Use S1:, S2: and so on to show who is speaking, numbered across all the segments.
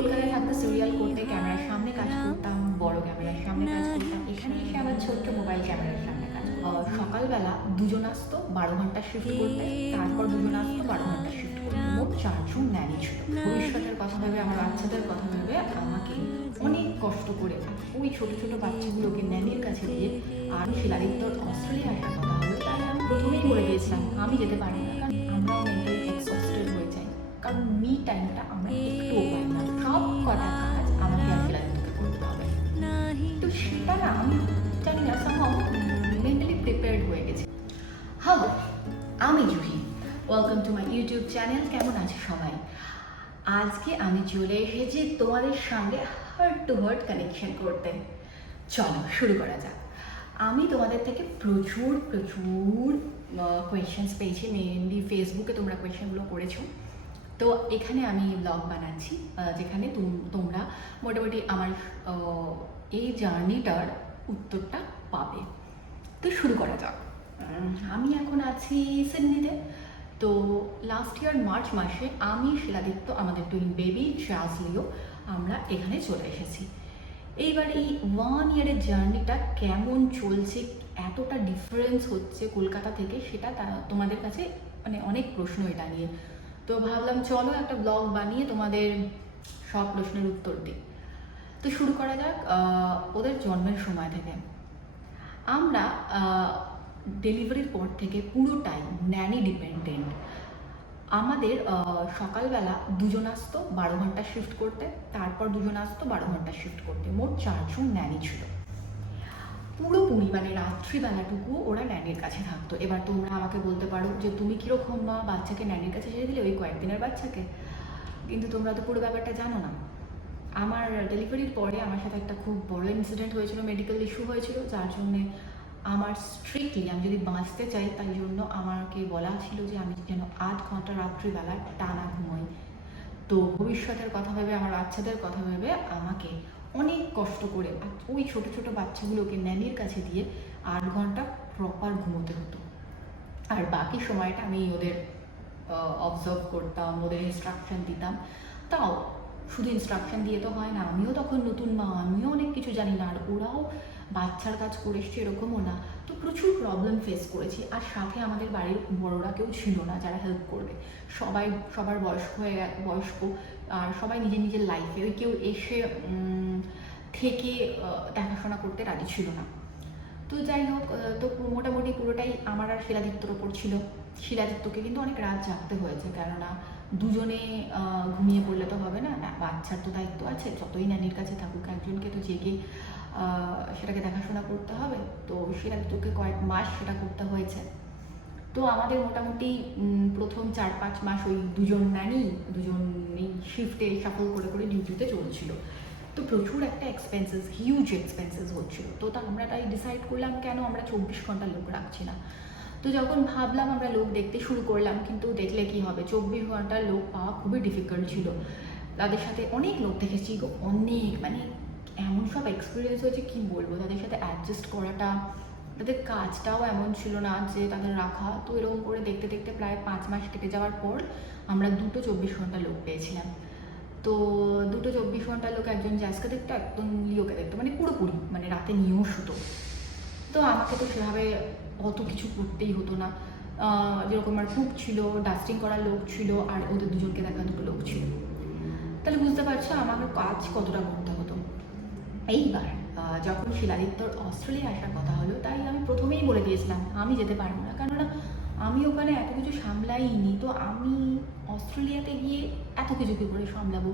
S1: কলকাতায় থাকতে সিরিয়াল করতে ক্যামেরার সামনে কাজ করতাম বড় ক্যামেরার সামনে কাজ করতাম। এখানে এসে আবার ছোট্ট মোবাইল ক্যামেরার সামনে কাজ করতাম। সকালবেলা দুজন আসতো বারো ঘণ্টা শিফট করতে। তারপর দুজন আসতো বারো ঘণ্টা শিফট করতে। মোট চারজন ন্যানি ছিল। ভবিষ্যতের কথা ভেবে আমার বাচ্চাদের কথা ভেবে আমাকে অনেক কষ্ট করে ওই ছোট ছোট বাচ্চাগুলোকে ন্যানির কাছে দিয়ে আর শিলাদিত্যর অস্ট্রেলিয়া আসার কথা হলো তাই আমি প্রথমেই বলে দিয়েছিলাম আমি যেতে পারি না। কারণ আমরাও মেন্টালি কারণ মি টাইমটা আমরা না সব কটা কাজ আমাকে আর শিলাদিত্যকে করতে হবে তো সেটা না আমি জানি না সামহাও মেন্টালি প্রিপেয়ার্ড হয়ে গেছি হ্যালো আমি Juhi welcome to my YouTube channel কেমন আছে সবাই আজকে আমি চলে এসেছি তোমাদের সঙ্গে হার্ট টু হার্ট কানেকশন করতে চলো শুরু করা যাক আমি তোমাদের থেকে প্রচুর প্রচুর কোয়েশ্চেন্স পেয়েছি মেনলি ফেসবুকে তোমরা কোয়েশ্চেনগুলো করেছ তো এখানে আমি ব্লগ বানাচ্ছি যেখানে তোমরা মোটামুটি আমার এই জার্নিটার উত্তরটা পাবে। তো শুরু করা যাক। আমি এখন আছি সিডনিতে। তো লাস্ট ইয়ার মার্চ মাসে আমি শিলাদিত্য, আমাদের টুইন বেবি চার্লস লিও, আমরা এখানে চলে এসেছি। এইবার এই ওয়ান ইয়ারের জার্নিটা কেমন চলছে, এতটা ডিফারেন্স হচ্ছে কলকাতা থেকে, সেটা তোমাদের কাছে মানে অনেক প্রশ্ন এটা নিয়ে। তো ভাবলাম চলো একটা ব্লগ বানিয়ে তোমাদের সব প্রশ্নের উত্তর দিই। তো শুরু করা যাক ওদের জন্মের সময় থেকে। আমরা ডেলিভারির পর থেকে পুরোটাই ন্যানি ডিপেন্ডেন্ট আমাদের সকালবেলা দুজন আসতো, বারো ঘণ্টা শিফট করতে, তারপর দুজন আসতো, বারো ঘণ্টা শিফট করতে। মোট চারজন ন্যানি ছিল। মানে রাত্রিবেলাটুকু ওরা ন্যানির কাছে থাকতো। এবার তোমরা আমাকে বলতে পারো যে, তুমি কীরকম বা বাচ্চাকে ন্যানির কাছে ছেড়ে দিলে? ওই কয়েকদিনের বাচ্চাকে? কিন্তু তোমরা তো পুরো ব্যাপারটা জানো না। আমার ডেলিভারির পরে আমার সাথে একটা খুব বড় ইনসিডেন্ট হয়েছিল মেডিকেল ইস্যু হয়েছিল, যার জন্যে আমার স্ট্রিক্টলি আমি যদি বাঁচতে চাই, তাই জন্য আমাকে বলা ছিল যে, আমি যেন আট ঘণ্টা রাত্রিবেলা টানা ঘুমোই। তো ভবিষ্যতের কথা ভেবে, আমার বাচ্চাদের কথা ভেবে আমাকে অনেক কষ্ট করে ওই ছোট ছোট বাচ্চাগুলোকে ন্যানির কাছে দিয়ে আট ঘণ্টা প্রপার ঘুমোতে হতো। আর বাকি সময়টা আমি ওদের অবজার্ভ করতাম, ওদের ইনস্ট্রাকশন দিতাম। তাও শুধু ইনস্ট্রাকশন দিয়ে তো হয় না, আমিও তখন নতুন মা, আমিও অনেক কিছু জানি না, আর ওরাও বাচ্চার কাজ করে এসছে এরকমও না। তো প্রচুর প্রবলেম ফেস করেছি। আর সাথে আমাদের বাড়ির বড়রা কেউ ছিল না যারা হেল্প করবে। সবাই, সবার বয়স্ক হয়ে বয়স্ক। আর সবাই নিজের নিজের লাইফে ওই কেউ এসে থেকে দেখাশোনা করতে রাজি ছিল না। তো যাই হোক তো মোটামুটি পুরোটাই আমার আর শিলাদিত্যর ওপর ছিল। শিলাদিত্যকে কিন্তু অনেক রাত জাগতে হয়েছে। কেননা দুজনে ঘুমিয়ে পড়লে তো হবে না। বাচ্চার তো দায়িত্ব আছে, যতই নানির কাছে থাকুক, একজনকে তো জেগে সেটাকে দেখাশোনা করতে হবে। তো সেটা তোকে কয়েক মাস সেটা করতে হয়েছে। তো আমাদের মোটামুটি প্রথম চার পাঁচ মাস ওই দুজন নানি দুজন এই শিফটে সাফল করে করে ডিউটিতে চলছিল। তো প্রচুর একটা এক্সপেন্সেস হিউজ এক্সপেন্সেস হচ্ছিল। তো তা আমরা তাই ডিসাইড করলাম, কেন আমরা চব্বিশ ঘণ্টা লোক রাখছি না? তো যখন ভাবলাম আমরা লোক দেখতে শুরু করলাম, কিন্তু দেখলে কি হবে? চব্বিশ ঘণ্টা লোক পাওয়া খুবই ডিফিকাল্ট ছিল। তাদের সাথে অনেক লোক দেখেছি অনেক মানে এমন সব এক্সপিরিয়েন্স হয়েছে, কি বলব? তাদের সাথে অ্যাডজাস্ট করাটা, তাদের কাজটাও এমন ছিল না যে তাদের রাখা। তো এরকম করে দেখতে দেখতে প্রায় পাঁচ মাস কেটে যাওয়ার পর আমরা দুটো চব্বিশ ঘণ্টা লোক পেয়েছিলাম। তো দুটো চব্বিশ ঘণ্টা লোক একজন জ্যাসকে দেখতো, একজন লিওকে দেখতো মানে পুরোপুরি মানে রাতে নিয়েও শুতো। তো আমাকে তো সেভাবে অত কিছু করতেই হতো না। যেরকম আমার কুক ছিল ডাস্টিং করার লোক ছিল আর ওদের দুজনকে দেখা দুটো লোক ছিল। তাহলে বুঝতে পারছ আমাকে কাজ কতটা করতে হতো। এইবার যখন শিলাদিত্যর অস্ট্রেলিয়া আসার কথা হলো, তাই আমি প্রথমেই বলে দিয়েছিলাম, আমি যেতে পারব না। কেননা আমি ওখানে এত কিছু সামলাইনি, তো আমি অস্ট্রেলিয়াতে গিয়ে এত কিছু কী করে সামলাবো?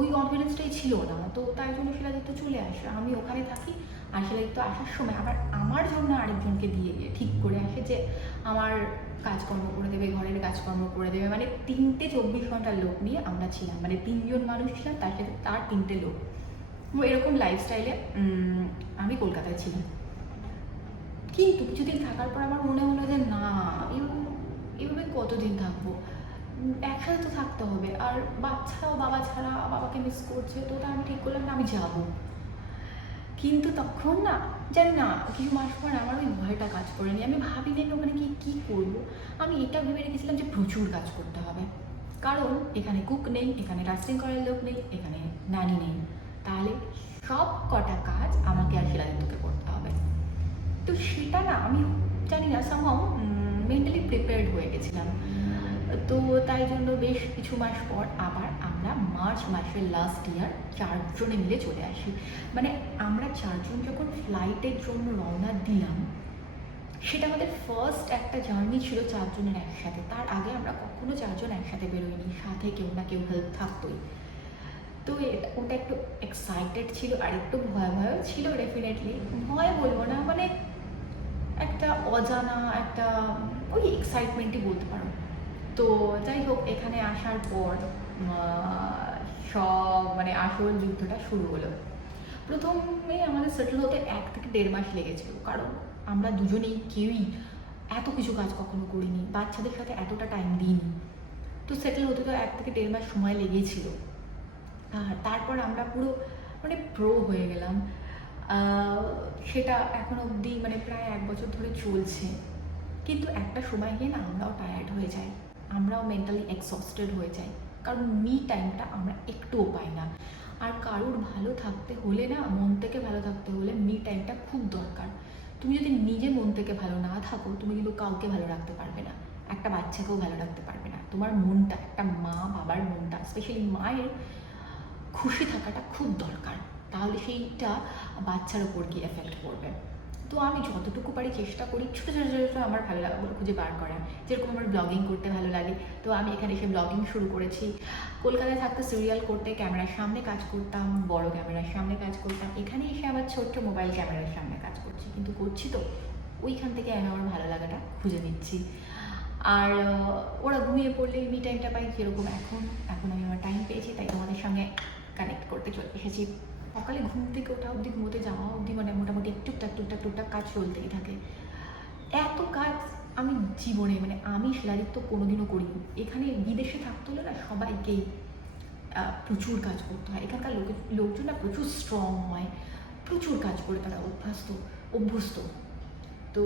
S1: ওই কনফিডেন্সটাই ছিল না। তো তাই জন্য শিলাদিত্য চলে আসে। আমি ওখানে থাকি আর শিলাদিত্য আসার সময় আবার আমার জন্য আরেকজনকে দিয়ে ঠিক করে আসে যে আমার কাজকর্ম করে দেবে, ঘরের কাজকর্ম করে দেবে। মানে তিনটে চব্বিশ ঘণ্টার লোক নিয়ে আমরা ছিলাম। মানে তিনজন মানুষ ছিলাম, তার সাথে তার তিনটে লোক। তো এরকম লাইফস্টাইলে আমি কলকাতায় ছিলাম। কিন্তু কিছুদিন থাকার পর আমার মনে হলো যে, না এভাবে কতদিন থাকব? একসাথে তো থাকতে হবে। আর বাচ্চারাও বাবা ছাড়া, বাবাকে মিস করছে, তো তাই আমি ঠিক করলাম না, আমি যাব। কিন্তু তখন না, জানি না কিছু মাস পর আমার ওই ভয়টা কাজ করেনি আমি ভাবিনি আমি ওখানে কি কী করব। আমি এটা ভেবে রেখেছিলাম যে প্রচুর কাজ করতে হবে। কারণ এখানে কুক নেই, এখানে ডাস্টিং করার লোক নেই, এখানে নানি নেই। তাহলে সব কটা কাজ আমাকে আর শিলাদিত্যকে করতে হবে। তো সেটা না, আমি জানি না সামহাও মেন্টালি প্রিপেয়ার্ড হয়ে গেছিলাম। তো তাই জন্য বেশ কিছু মাস পর আবার আমরা মার্চ মাসের লাস্ট ইয়ার চারজনে মিলে চলে আসি। মানে আমরা চারজন যখন ফ্লাইটের জন্য রওনা দিলাম, সেটা আমাদের ফার্স্ট একটা জার্নি ছিল চারজনের একসাথে। তার আগে আমরা কখনো চারজন একসাথে বেরোইনি, সাথে কেউ না কেউ হেল্প থাকতোই। তো ওটা একটু এক্সাইটেড ছিল, আর একটু ভয় ভয়ও ছিল ডেফিনেটলি ভয় বলব না মানে একটা অজানা, একটা, ওই এক্সাইটমেন্টই বলতে পারো। তো যাই হোক, এখানে আসার পর সব মানে আসল যুদ্ধটা শুরু হলো। প্রথমে আমাদের সেটেল হতে এক থেকে দেড় মাস লেগেছিল, কারণ আমরা দুজনেই কেউই এত কিছু কাজ কখনো করিনি, বাচ্চাদের সাথে এতটা টাইম দিইনি। তো সেটেল হতে তো এক থেকে দেড় মাস সময় লেগেছিল। আর তারপর আমরা পুরো মানে প্রো হয়ে গেলাম। সেটা এখন অবধি মানে প্রায় এক বছর ধরে চলছে। কিন্তু একটা সময় গিয়ে না আমরাও টায়ার্ড হয়ে যাই। আমরাও মেন্টালি এক্সস্টেড হয়ে যাই। কারণ মি টাইমটা আমরা একটুও পাই না। আর কারোর ভালো থাকতে হলে না, মন থেকে ভালো থাকতে হলে মি টাইমটা খুব দরকার। তুমি যদি নিজে মন থেকে ভালো না থাকো, তুমি কিন্তু কাউকে ভালো রাখতে পারবে না। একটা বাচ্চাকেও ভালো রাখতে পারবে না। তোমার মনটা, একটা মা বাবার মনটা স্পেশালি মায়ের খুশি থাকাটা খুব দরকার। তাহলে সেইটা বাচ্চার ওপর গিয়ে এফেক্ট করবে। তো আমি যতটুকু পারি চেষ্টা করি, ছোটো ছোটো ছোটো আমার ভালো লাগাগুলো খুঁজে বার করার। যেরকম আমার ব্লগিং করতে ভালো লাগে। তো আমি এখানে এসে ব্লগিং শুরু করেছি। কলকাতায় থাকতে সিরিয়াল করতে, ক্যামেরার সামনে কাজ করতাম, বড় ক্যামেরার সামনে কাজ করতাম। এখানে এসে আবার ছোট্ট মোবাইল ক্যামেরার সামনে কাজ করছি। কিন্তু করছি তো। ওইখান থেকে আমি আমার ভালো লাগাটা খুঁজে নিচ্ছি। আর ওরা ঘুমিয়ে পড়লে মি টাইমটা পাই যেরকম এখন এখন আমি আমার টাইম পেয়েছি, তাই তোমাদের সঙ্গে কানেক্ট করতে চলে এসেছি। সকালে ঘুম থেকে ওঠা অবধি ঘুমোতে যাওয়া অবধি মানে মোটামুটি টুকটাক টুকটাক টুকটাক কাজ চলতেই থাকে। এত কাজ আমি জীবনে মানে আমি শিলাদিত্য কোনোদিনও করিনি। এখানে বিদেশে থাকতে হলে না সবাইকেই প্রচুর কাজ করতে হয়। এখানকার লোকে লোকজন না প্রচুর স্ট্রং হয়, প্রচুর কাজ করে তারা অভ্যস্ত অভ্যস্ত। তো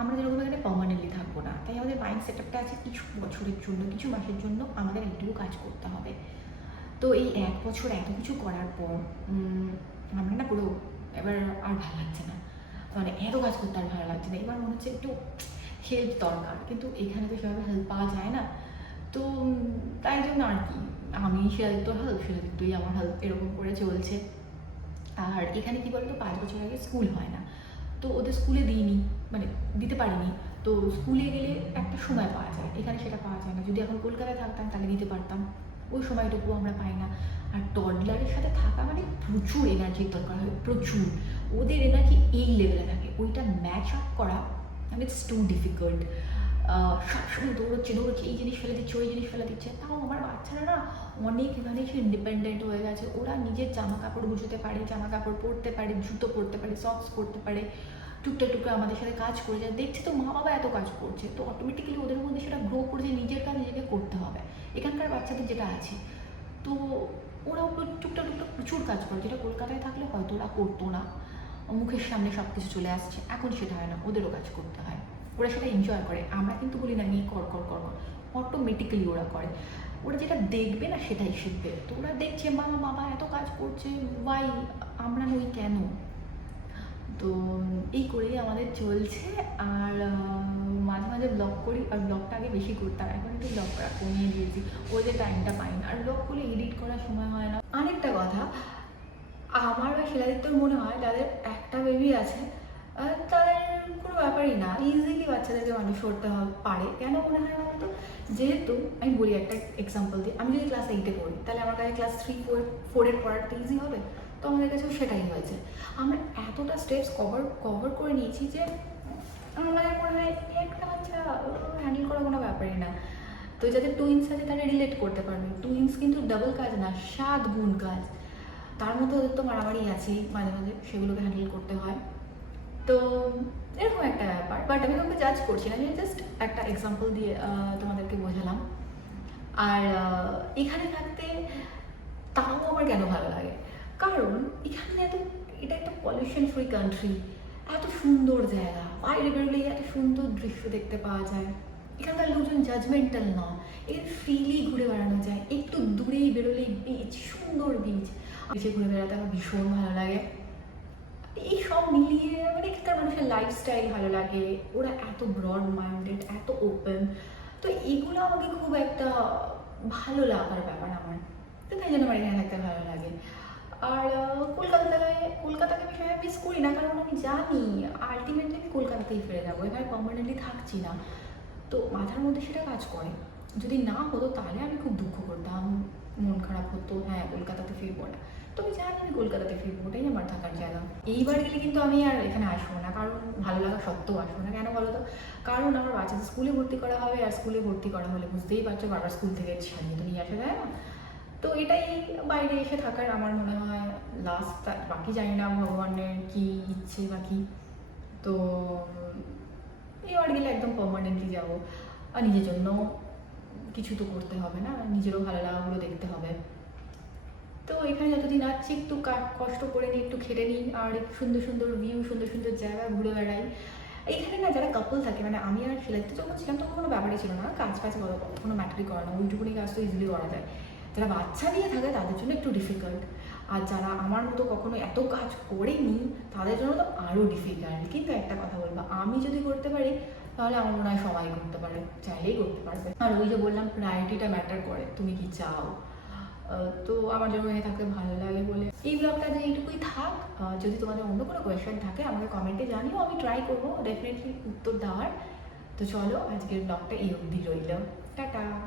S1: আমরা যেরকম এখানে পার্মানেন্টলি থাকব না। তাই আমাদের মাইন্ড সেট আপটা আছে কিছু বছরের জন্য, কিছু মাসের জন্য আমাদের এইটুকু কাজ করতে হবে। তো এই এক বছর এত কিছু করার পর আমরা না পুরো এবার আর ভালো লাগছে না। মানে এত কাজ করতে আর ভালো লাগছে না। এবার মনে হচ্ছে একটু হেল্প দরকার, কিন্তু এখানে তো সেভাবে হেল্প পাওয়া যায় না। তো তাই জন্য আর কি, আমি সেদিক হেল্প সেদিক তুই আমার হেল্প এরকম করে চলছে। আর এখানে কি বলতো, পাঁচ বছর আগে স্কুল হয় না। তো ওদের স্কুলে দিইনি মানে দিতে পারিনি। তো স্কুলে গেলে একটা সময় পাওয়া যায়। এখানে সেটা পাওয়া যায় না। যদি এখন কলকাতায় থাকতাম, তাহলে দিতে পারতাম। ওই সময়টুকু আমরা পাই না। আর টডলারের সাথে থাকা মানে প্রচুর এনার্জির দরকার হয়, প্রচুর। ওদের এনার্জি এই লেভেলে থাকে। ওইটা ম্যাচ আপ করা মানে ইটস টু ডিফিকাল্ট সবসময় দৌড়চ্ছে দৌড়চ্ছে, এই জিনিস ফেলে দিচ্ছে, ওই জিনিস ফেলে দিচ্ছে। তাও আমার বাচ্চারা না অনেক এখানে এসে ইন্ডিপেন্ডেন্ট হয়ে গেছে। ওরা নিজের জামা কাপড় গুছোতে পারে জামা কাপড় পরতে পারে, জুতো পরতে পারে সক্স পরতে পারে। টুকটা টুকটা আমাদের সাথে কাজ করে যায়। দেখছে তো মা বাবা এত কাজ করছে, তো অটোমেটিক্যালি ওদের মধ্যে সেটা গ্রো করে যে নিজের কাজ নিজেকে করতে হবে। এখানকার বাচ্চাদের যেটা আছে, তো ওরাও টুকটাক টুকটাক প্রচুর কাজ করে। যেটা কলকাতায় থাকলে হয়তো ওরা করতো না। মুখের সামনে সব কিছু চলে আসছে। এখন সেটা হয় না, ওদেরও কাজ করতে হয়। ওরা সেটা এনজয় করে। আমরা কিন্তু বলি, না, নিয়ে কর কর কর অটোমেটিক্যালি ওরা করে। ওরা যেটা দেখবে না, সেটাই শিখবে। তো ওরা দেখছে, মা, বাবা এত কাজ করছে ওয়াই আমরা নই কেন? তো এই করেই আমাদের চলছে। আর মাঝে মাঝে ব্লগ করি, আর ব্লগটা আগে বেশি করতাম এখন একটু ব্লগ করা কমিয়ে দিয়েছি। ওই যে টাইমটা পাই না আর ব্লগ করলে এডিট করার সময় হয় না। আরেকটা কথা, আমার বা শিলাদিত্যর মনে হয় যাদের একটা বেবি আছে তাদের কোনো ব্যাপারই না। ইজিলি বাচ্চাদেরকে মানুষ করতে পারে। কেন মনে হয় বলতো? যেহেতু, আমি বলি একটা এক্সাম্পল দিই আমি যদি ক্লাস এইটে পড়ি, তাহলে আমার কাছে ক্লাস থ্রি ফোর ফোরের পড়াটা ইজি হবে। তো আমাদের কাছেও সেটাই হয়েছে। আমরা এতটা স্টেপস কভার কভার করে নিয়েছি যে আমাদের মনে হয় একটা বাচ্চা হ্যান্ডেল করা কোনো ব্যাপারই না। তো যাদের টুইন্স আছে তারা রিলেট করতে পারবে। টুইন্স কিন্তু ডাবল কাজ না, সাত গুণ কাজ। তার মধ্যে ওদের তো মারামারি আছেই মাঝে মাঝে, সেগুলোকে হ্যান্ডেল করতে হয়। তো এরকম একটা ব্যাপার। বাট আমি তোমাকে জাজ করছি না, আমি জাস্ট একটা এক্সাম্পল দিয়ে তোমাদেরকে বোঝালাম। আর এখানে থাকতে তাও আমার কেন ভালো লাগে? কারণ এখানে এত, এটা একটা পলিউশন ফ্রি কান্ট্রি এত সুন্দর জায়গা, বাইরে বেরোলেই এত সুন্দর দৃশ্য দেখতে পাওয়া যায়। এখানকার লোকজন জাজমেন্টাল না এখানে ফ্রিলি ঘুরে বেড়ানো যায়। একটু দূরেই বেরোলেই বিচ সুন্দর বিচ বিচে ঘুরে বেড়াতে আমার ভীষণ ভালো লাগে। এই সব মিলিয়ে মানে এখানকার মানুষের লাইফস্টাইল ভালো লাগে। ওরা এত ব্রড মাইন্ডেড এত ওপেন তো এগুলো আমাকে খুব একটা ভালো লাগার ব্যাপার আমার তো তাই জন্য আমার এখানে থাকতে ভালো লাগে আর আহ, কলকাতায় কলকাতাকে আমি মিস করি না কারণ আমি জানি আলটিমেটলি আমি কলকাতাতেই ফিরে যাব এখানে পার্মানেন্টলি থাকছি না। তো মাথার মধ্যে সেটা কাজ করে। যদি না হতো তাহলে আমি খুব দুঃখ করতাম মন খারাপ হতো হ্যাঁ কলকাতাতে ফিরবো না। তো আমি জানি আমি কলকাতাতে ফিরবো ওটাই আমার থাকার জায়গা। এইবার গেলে কিন্তু আমি আর এখানে আসব না কারণ ভালো লাগা সত্ত্বেও আসব না। কেন বলো তো কারণ আমার বাচ্চাদের স্কুলে ভর্তি করা হবে আর স্কুলে ভর্তি করা হলে বুঝতেই পারছ বারবার স্কুল থেকে ছাড়িয়ে তো নিয়ে আসা যায় না। তো এটাই বাইরে এসে থাকার আমার মনে হয় লাস্ট বাকি জানি না ভগবানের কি ইচ্ছে বাকি তো এবার গেলে একদম পার্মানেন্টলি যাব। আর নিজের জন্য কিছু তো করতে হবে না, নিজেরও ভালো লাগাগুলো দেখতে হবে। তো এখানে যতদিন আছি, একটু কষ্ট করে নিই একটু খেটে নিই, আর সুন্দর সুন্দর ভিউ সুন্দর সুন্দর জায়গা ঘুরে বেড়াই। এইখানে না যারা কাপল থাকে মানে আমি আর সেলাইতে যখন ছিলাম, তখন কোনো ব্যাপারই ছিল না। কাজ ফাজ করা কোনো ম্যাটারই করে না। ওইটুকুনি কাজ তো ইজিলি করা যায়। যারা বাচ্চা নিয়ে থাকে, তাদের জন্য একটু ডিফিকাল্ট আর যারা আমার মতো কখনো এত কাজ করেনি, তাদের জন্য তো আরও ডিফিকাল্ট কিন্তু একটা কথা বলব, আমি যদি করতে পারি, তাহলে আমার মনে হয় সবাই করতে পারে, চাইলেই করতে পারবে। আর ওই যে বললাম প্রায়োরিটিটা ম্যাটার করে, তুমি কি চাও? তো আমার জন্য এখানে থাকতে ভালো লাগে বলে। এই ব্লগটা যে এইটুকুই থাক যদি তোমাদের অন্য কোনো কোয়েশ্চেন থাকে, আমাকে কমেন্টে জানিও, আমি ট্রাই করব ডেফিনেটলি উত্তর দেওয়ার। তো চলো, আজকের ব্লগটা এই অবধি রইল। টাটা!